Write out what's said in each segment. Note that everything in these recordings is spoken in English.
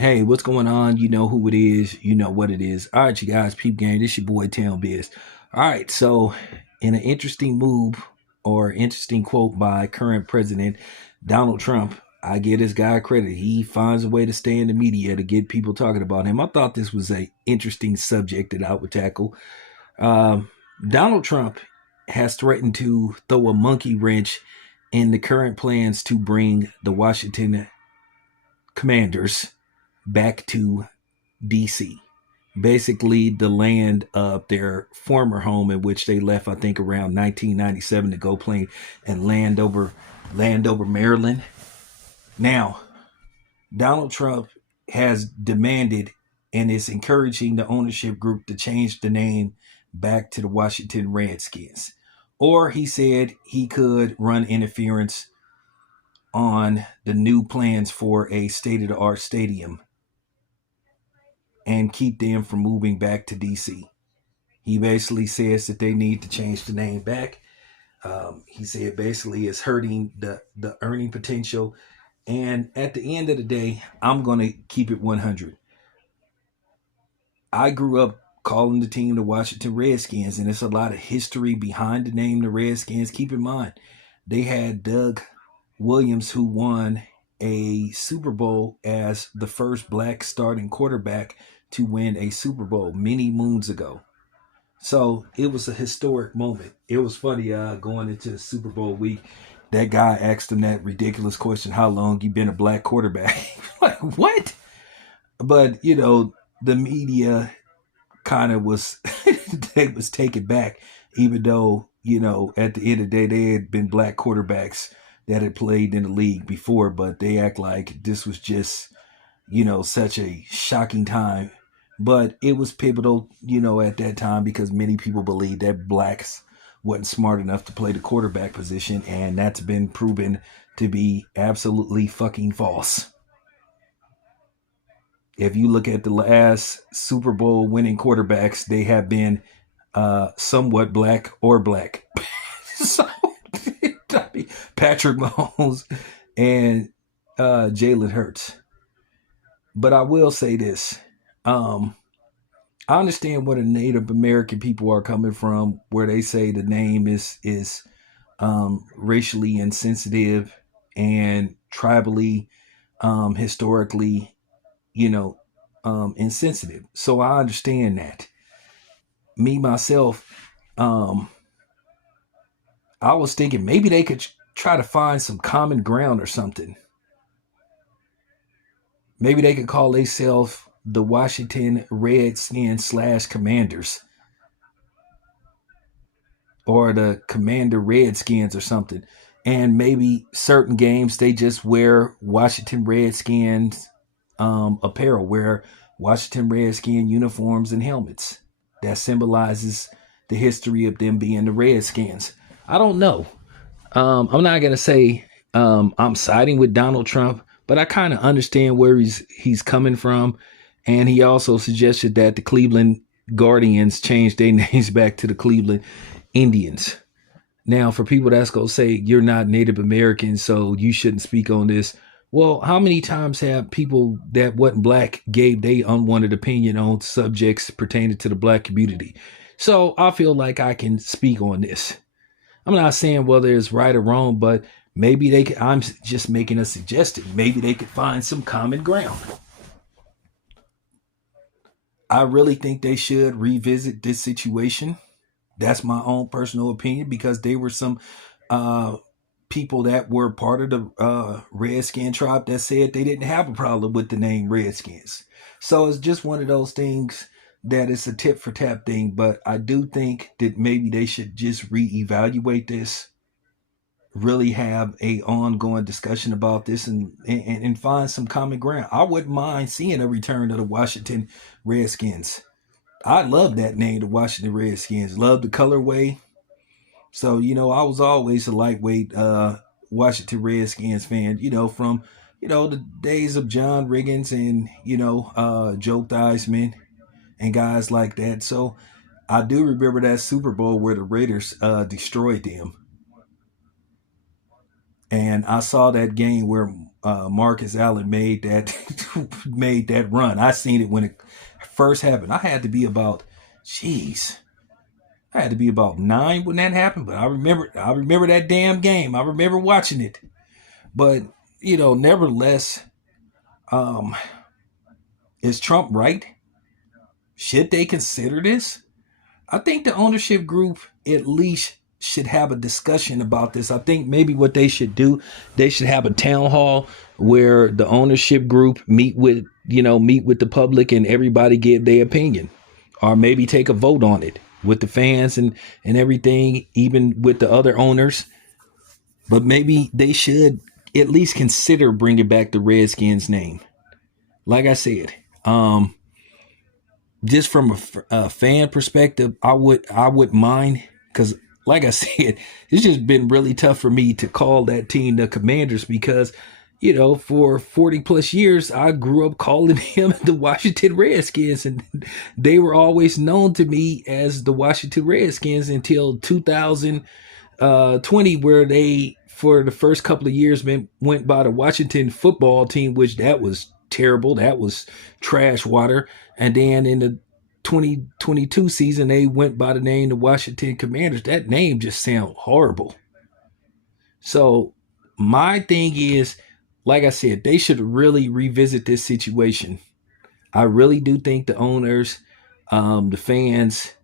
Hey, what's going on? You know who it is. You know what it is. All right, you guys, peep game. This your boy Town Biz. All right, so in an interesting move or interesting quote by current President Donald Trump, I give this guy credit. He finds a way to stay in the media to get people talking about him. I thought this was a interesting subject that I would tackle. Um, Donald Trump has threatened to throw a monkey wrench in the current plans to bring the Washington Commanders back to DC, basically the land of their former home in which they left, I think, around 1997 to go play in Landover, Maryland. Now, Donald Trump has demanded and is encouraging the ownership group to change the name back to the Washington Redskins. Or he said he could run interference on the new plans for a state of the art stadium and keep them from moving back to DC. He basically says that they need to change the name back. He said basically it's hurting the earning potential. And at the end of the day, I'm going to keep it 100. I grew up calling the team the Washington Redskins, and there's a lot of history behind the name the Redskins. Keep in mind, they had Doug Williams, who won a Super Bowl as the first black starting quarterback to win a Super Bowl many moons ago. So it was a historic moment. It was funny going into Super Bowl week. That guy asked him that ridiculous question, how long you been a black quarterback? Like, what? But, the media kind of was, they was taken back, even though, at the end of the day, they had been black quarterbacks that had played in the league before, but they act like this was just, such a shocking time. But it was pivotal, at that time because many people believed that blacks wasn't smart enough to play the quarterback position, and that's been proven to be absolutely fucking false. If you look at the last Super Bowl winning quarterbacks, they have been somewhat black or black. So, Patrick Mahomes and Jalen Hurts. But I will say this. I understand where the Native American people are coming from, where they say the name is racially insensitive and tribally, historically, insensitive. So I understand that. Me myself, I was thinking maybe they could try to find some common ground or something. Maybe they could call themselves the Washington Redskins slash Commanders or the Commander Redskins or something. And maybe certain games they just wear Washington Redskins apparel, wear Washington Redskin uniforms and helmets. That symbolizes the history of them being the Redskins. I don't know. I'm not gonna say I'm siding with Donald Trump, but I kind of understand where he's coming from. And he also suggested that the Cleveland Guardians change their names back to the Cleveland Indians. Now, for people that's going to say you're not Native American, so you shouldn't speak on this. Well, how many times have people that wasn't black gave their unwanted opinion on subjects pertaining to the black community? So I feel like I can speak on this. I'm not saying whether it's right or wrong, but maybe they could, I'm just making a suggestion. Maybe they could find some common ground. I really think they should revisit this situation. That's my own personal opinion because they were some uh, people that were part of the Redskin tribe that said they didn't have a problem with the name Redskins. So it's just one of those things that it's a tip for tap thing. But I do think that maybe they should just reevaluate this, really have a ongoing discussion about this and find some common ground. I wouldn't mind seeing a return of the Washington Redskins. I love that name, the Washington Redskins. Love the colorway. So, I was always a lightweight Washington Redskins fan, from, the days of John Riggins and, Joe Theismann and guys like that. So I do remember that Super Bowl where the Raiders destroyed them. And I saw that game where Marcus Allen made that made that run. I seen it when it first happened. I had to be about 9 when that happened, but I remember that damn game. I remember watching it. But, nevertheless, um, is Trump right? Should they consider this? I think the ownership group at least should have a discussion about this. I think maybe what they should do, they should have a town hall where the ownership group meet with the public and everybody give their opinion, or maybe take a vote on it with the fans and everything, even with the other owners. But maybe they should at least consider bringing back the Redskins name. Like I said, just from a fan perspective, I would mind, because like I said, it's just been really tough for me to call that team the Commanders, because for 40 plus years I grew up calling him the Washington Redskins, and they were always known to me as the Washington Redskins until 2020, where they for the first couple of years went by the Washington football team, which that was terrible. That was trash water. And then in the 2022 season, they went by the name the Washington Commanders. That name just sounds horrible. So my thing is, like I said, they should really revisit this situation. I really do think the owners, the fans,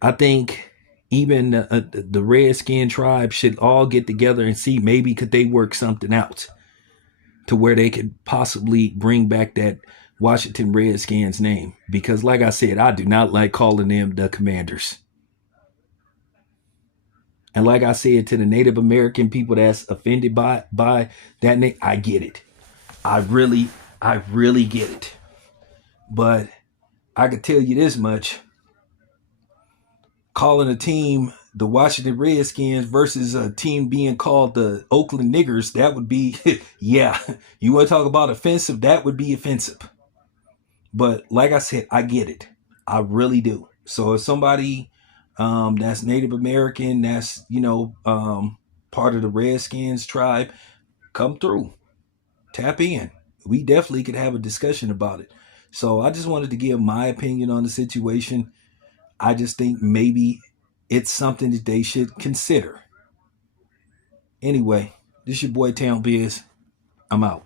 I think even the Redskin tribe should all get together and see maybe could they work something out to where they could possibly bring back that Washington Redskins name. Because like I said, I do not like calling them the Commanders. And like I said, to the Native American people that's offended by that name, I get it. I really get it. But I can tell you this much. Calling a team the Washington Redskins versus a team being called the Oakland Niggers, that would be, yeah, you want to talk about offensive, that would be offensive. But like I said, I get it. I really do. So if somebody that's Native American, that's, part of the Redskins tribe, come through, tap in. We definitely could have a discussion about it. So I just wanted to give my opinion on the situation. I just think maybe it's something that they should consider. Anyway, this is your boy Town Biz. I'm out.